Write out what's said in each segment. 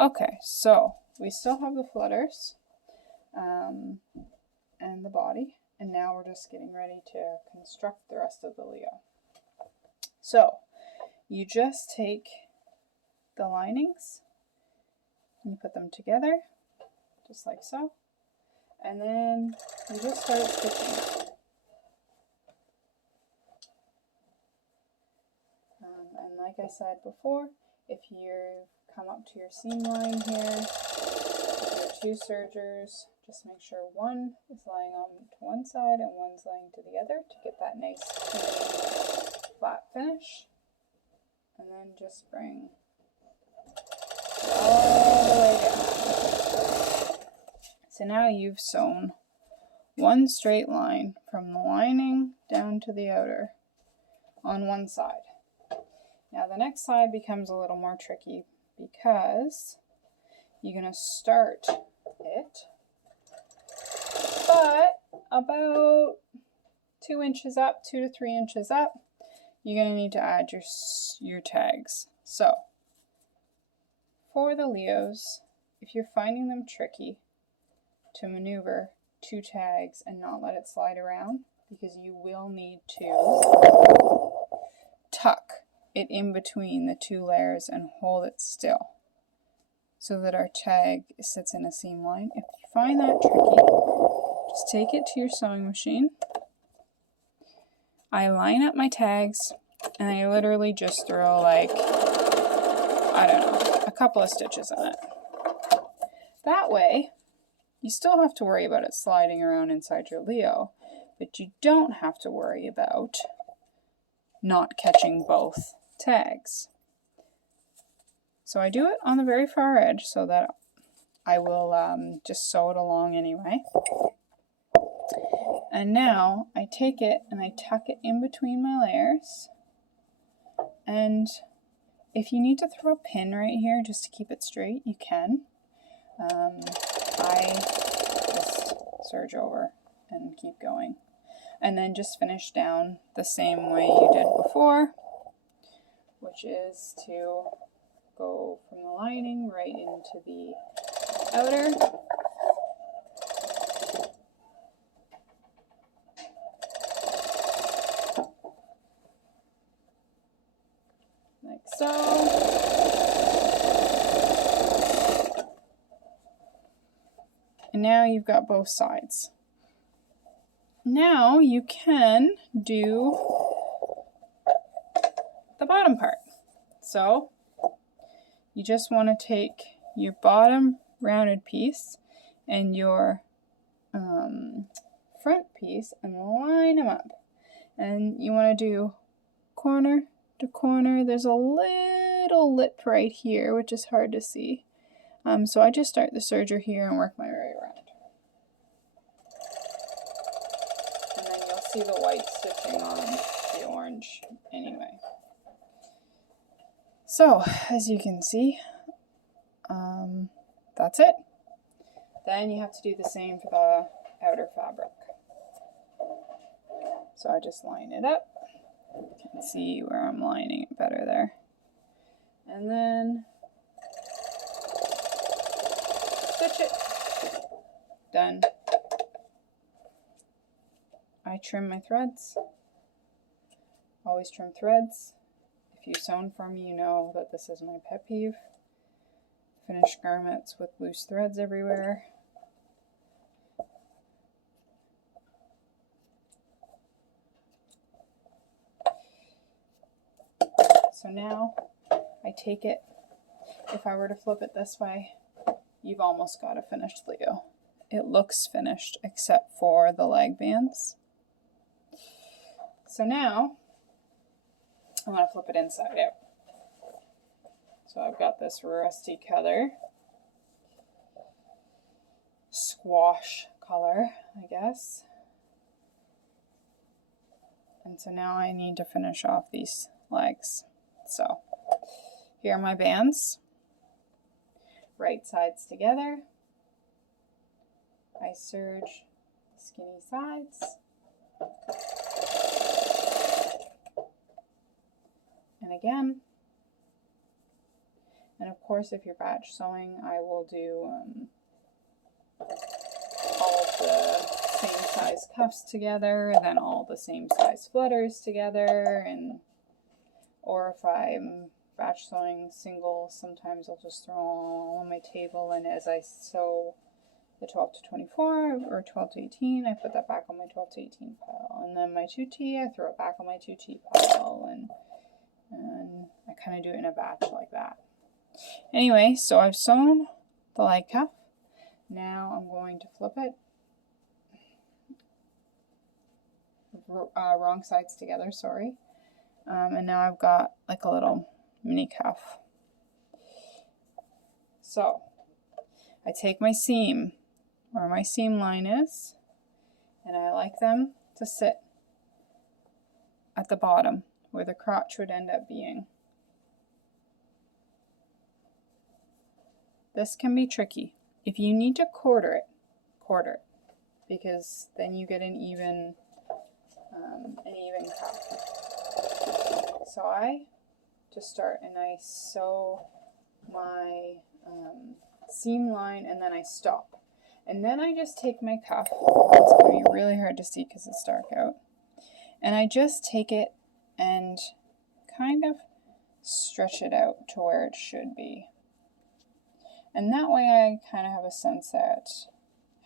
Okay, so we still have the flutters and the body, and now we're just getting ready to construct the rest of the Leo. So you just take the linings and you put them together, just like so, and then you just start stitching. And like I said before, if you come up to your seam line here, with your 2 sergers, just make sure one is lying on to one side and one's lying to the other to get that nice clean, flat finish. And then just bring all the way down. So now you've sewn one straight line from the lining down to the outer on one side. Now the next side becomes a little more tricky because you're going to start it, but about 2 inches up, 2 to 3 inches up, you're going to need to add your tags. So for the Leos, if you're finding them tricky to maneuver 2 tags and not let it slide around, because you will need to tuck it in between the 2 layers and hold it still so that our tag sits in a seam line. If you find that tricky, just take it to your sewing machine. I line up my tags and I literally just throw like, I don't know, a couple of stitches in it. That way, you still have to worry about it sliding around inside your Leo, but you don't have to worry about not catching both tags. So I do it on the very far edge so that I will just sew it along anyway. And now I take it and I tuck it in between my layers. And if you need to throw a pin right here just to keep it straight, you can. I just serge over and keep going. And then just finish down the same way you did before, which is to go from the lining right into the outer. Like so. And now you've got both sides. Now you can do the bottom part. So you just want to take your bottom rounded piece and your front piece and line them up. And you want to do corner to corner. There's a little lip right here, which is hard to see. So I just start the serger here and work my way around. And then you'll see the white stitching on the orange anyway. So, as you can see, that's it. Then you have to do the same for the outer fabric. So I just line it up. You can see where I'm lining it better there. And then stitch it. Done. I trim my threads. Always trim threads. If you've sewn for me, you know that this is my pet peeve. Finished garments with loose threads everywhere. So now I take it. If I were to flip it this way, you've almost got a finished Leo. It looks finished except for the leg bands. So now I'm going to flip it inside out. So I've got this rusty color, squash color, I guess. And so now I need to finish off these legs. So here are my bands, right sides together. I serge the skinny sides. And again. And of course, if you're batch sewing, I will do all of the same size cuffs together, then all the same size flutters together, and or if I'm batch sewing single, sometimes I'll just throw all on my table, and as I sew the 12 to 24 or 12 to 18, I put that back on my 12 to 18 pile, and then my 2T, I throw it back on my 2T pile, and I kind of do it in a batch like that. Anyway, so I've sewn the light cuff. Now I'm going to flip it wrong sides together, sorry. And now I've got like a little mini cuff. So I take my seam where my seam line is, and I like them to sit at the bottom where the crotch would end up being. This can be tricky. If you need to quarter it, because then you get an even cuff. So I just start and I sew my seam line, and then I stop. And then I just take my cuff. It's going to be really hard to see because it's dark out. And I just take it and kind of stretch it out to where it should be. And that way I kind of have a sense at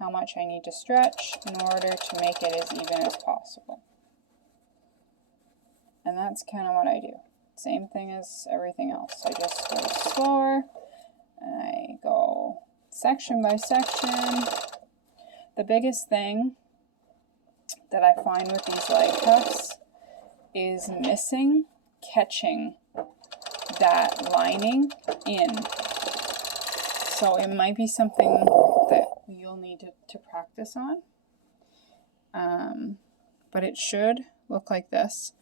how much I need to stretch in order to make it as even as possible. And that's kind of what I do. Same thing as everything else. I just go slower, and I go section by section. The biggest thing that I find with these light cuffs is catching that lining in. So it might be something that you'll need to practice on. But it should look like this,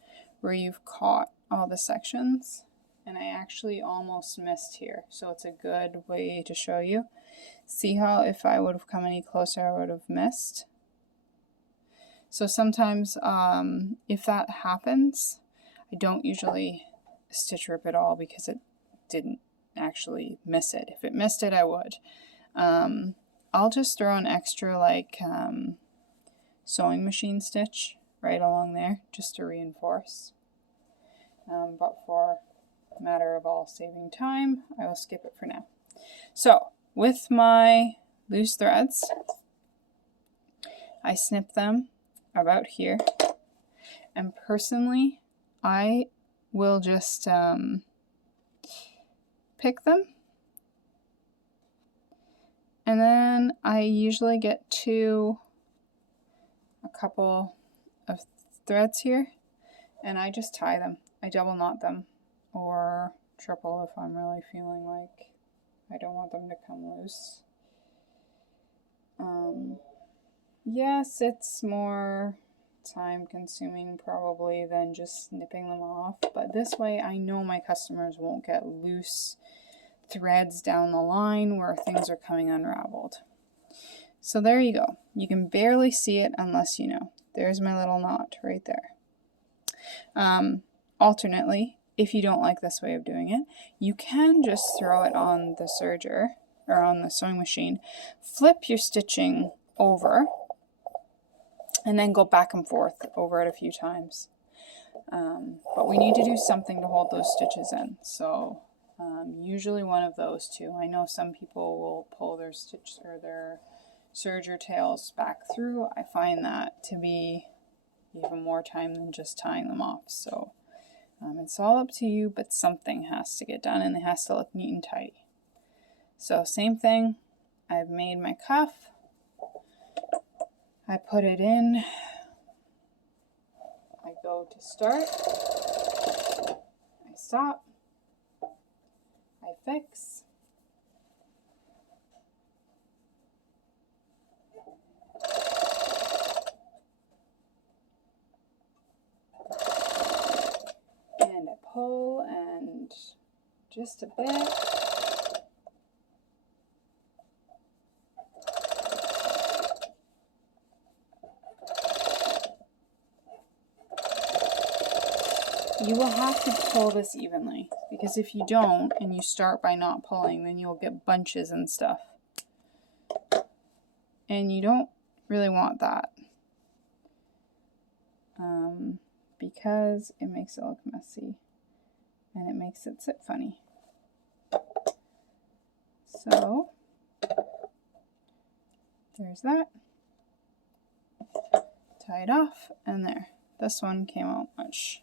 where you've caught all the sections, and I actually almost missed here. So it's a good way to show you. See how if I would have come any closer, I would have missed. So sometimes if that happens, I don't usually stitch rip at all because it didn't actually miss it. If it missed it, I would. I'll just throw an extra like sewing machine stitch right along there just to reinforce. But for a matter of all saving time, I will skip it for now. So with my loose threads, I snip them about here, and personally I will just pick them, and then I usually get a couple of threads here, and I just tie them. I double knot them or triple if I'm really feeling like I don't want them to come loose. Yes, it's more time consuming probably than just snipping them off, but this way I know my customers won't get loose threads down the line where things are coming unraveled. So there you go. You can barely see it unless you know. There's my little knot right there. Alternately, if you don't like this way of doing it, you can just throw it on the serger or on the sewing machine, flip your stitching over, and then go back and forth over it a few times. But we need to do something to hold those stitches in. So usually one of those two. I know some people will pull their stitch or their serger tails back through. I find that to be even more time than just tying them off. So it's all up to you, but something has to get done and it has to look neat and tidy. So same thing, I've made my cuff. I put it in, I go to start, I stop, I fix, and I pull and just a bit. you will have to pull this evenly, because if you don't and you start by not pulling, then you'll get bunches and stuff. And you don't really want that, because it makes it look messy and it makes it sit funny. So there's that. Tie it off, and there. This one came out much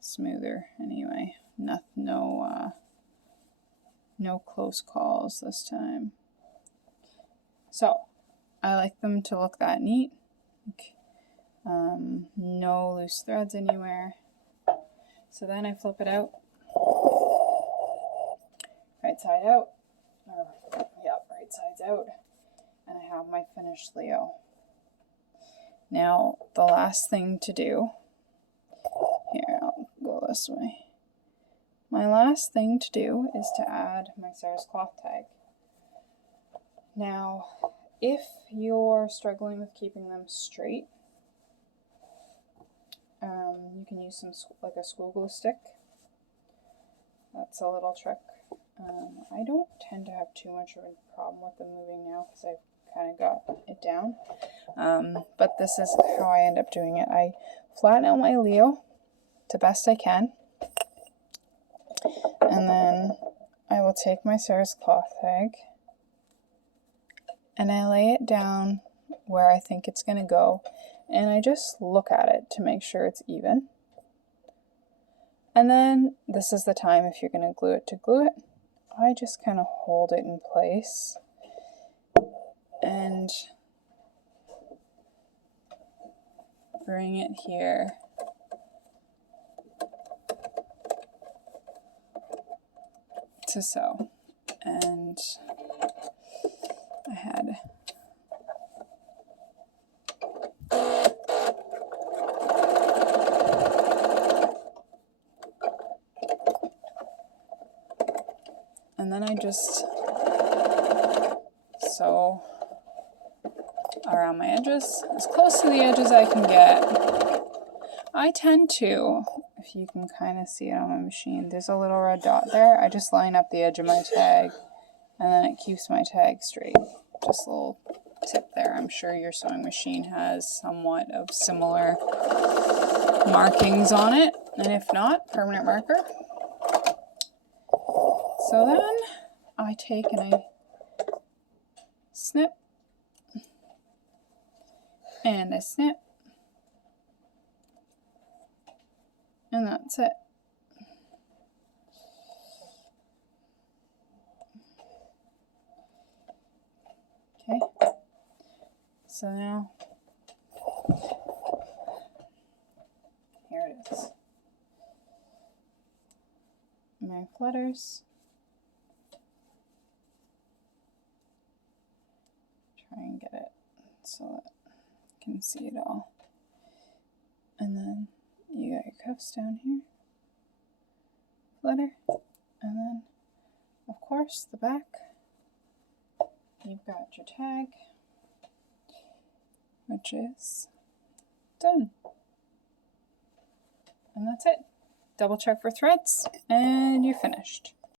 smoother anyway. No close calls this time. So I like them to look that neat. No loose threads anywhere. So then I flip it out, right side out, right side's out, and I have my finished Leo. Now the last thing to do, here I'll go this way. My last thing to do is to add my Sarah's cloth tag. Now, if you're struggling with keeping them straight, you can use some like a school glue stick. That's a little trick. I don't tend to have too much of a problem with them moving now because I've kind of got it down. But this is how I end up doing it. I flatten out my Leo the best I can, and then I will take my Sarah's cloth tag and I lay it down where I think it's going to go, and I just look at it to make sure it's even. And then this is the time, if you're going to glue it, to glue it. I just kind of hold it in place and bring it here to sew. And I had and then I just sew around my edges, as close to the edge as I can get. I tend to, if you can kind of see it on my machine, there's a little red dot there. I just line up the edge of my tag, and then it keeps my tag straight. Just a little tip there. I'm sure your sewing machine has somewhat of similar markings on it, and if not, permanent marker. So then I take and I snip and I snip, and that's it. Okay, so now here it is. My flutters. Try and get it so that you can see it all. And then you got your cuffs down here, flutter, and then of course the back. You've got your tag, which is done. And that's it. Double check for threads and you're finished.